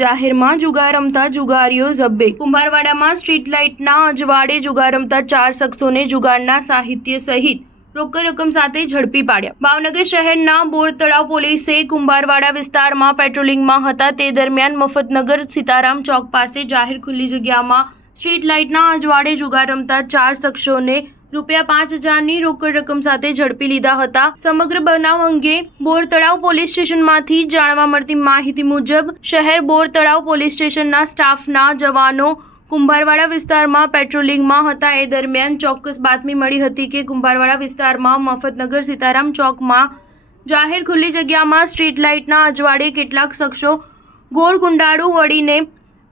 જાહેરમાં જુગાર રમતા જુગારીઓ ઝબ્બે। કુંભારવાડામાં સ્ટ્રીટ લાઇટના અજવાળે જુગાર રમતા 4 શખ્સોને જુગારના સાહિત્ય સહિત રોકડ રકમ સાથે ઝડપી પાડ્યા। ભાવનગર શહેરના બોર તળાવ પોલીસે કુંભારવાડા વિસ્તારમાં પેટ્રોલિંગમાં હતા તે દરમિયાન મફતનગર સીતારામ ચોક પાસે જાહેર ખુલ્લી જગ્યામાં સ્ટ્રીટ લાઇટના અજવાળે જુગાર રમતા 4 શખ્સોને ₹5000ની રોકડ રકમ સાથે ઝડપી લીધા હતા। સમગ્ર બનાવ અંગે બોર તળાવ પોલીસ સ્ટેશનમાંથી જાણવા મળતી માહિતી મુજબ શહેર બોર તળાવ પોલીસ સ્ટેશનના સ્ટાફના જવાનો કુંભારવાડા વિસ્તારમાં પેટ્રોલિંગમાં હતા। એ દરમિયાન ચોક્કસ બાતમી મળી હતી કે કુંભારવાડા વિસ્તારમાં મફતનગર સીતારામ ચોકમાં જાહેર ખુલ્લી જગ્યામાં સ્ટ્રીટ લાઇટના અજવાળે કેટલાક શખ્સો ગોળ કુંડાળું વળીને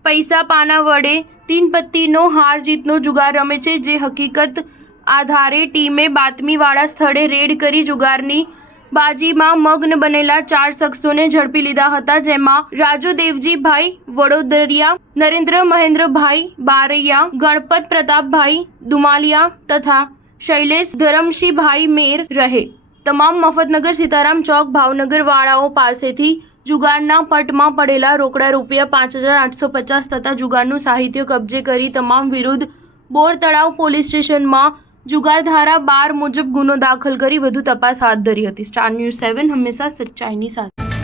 પૈસા પાના વડે 3 પત્તીનો હાર જીતનો જુગાર રમે છે। જે હકીકત આધારે ટીમે બાતમીવાળા સ્થળે રેડ કરી જુગારની બાજીમાં મગ્ન બનેલા 4 શખ્સોને ઝડપી લીધા હતા, જેમાં રાજુ દેવજીભાઈ વડોદરિયા, નરેન્દ્ર મહેન્દ્રભાઈ બારૈયા, ગણપત પ્રતાપભાઈ દુમાલિયા તથા શૈલેષ ધરમશીભાઈ મેર રહે। તમામ મફતનગર સીતારામ ચોક ભાવનગર વાળાઓ પાસેથી જુગારના પટમાં પડેલા રોકડા ₹5850 તથા જુગારનું સાહિત્ય કબજે કરી તમામ વિરુદ્ધ બોર તળાવ પોલીસ સ્ટેશનમાં જુગાર ધારા 12 મુજબ ગુનો દાખલ કરી વધુ તપાસ હાથ ધરી હતી। સ્ટાર ન્યૂઝ 7 હંમેશા સચ્ચાઈની સાથે।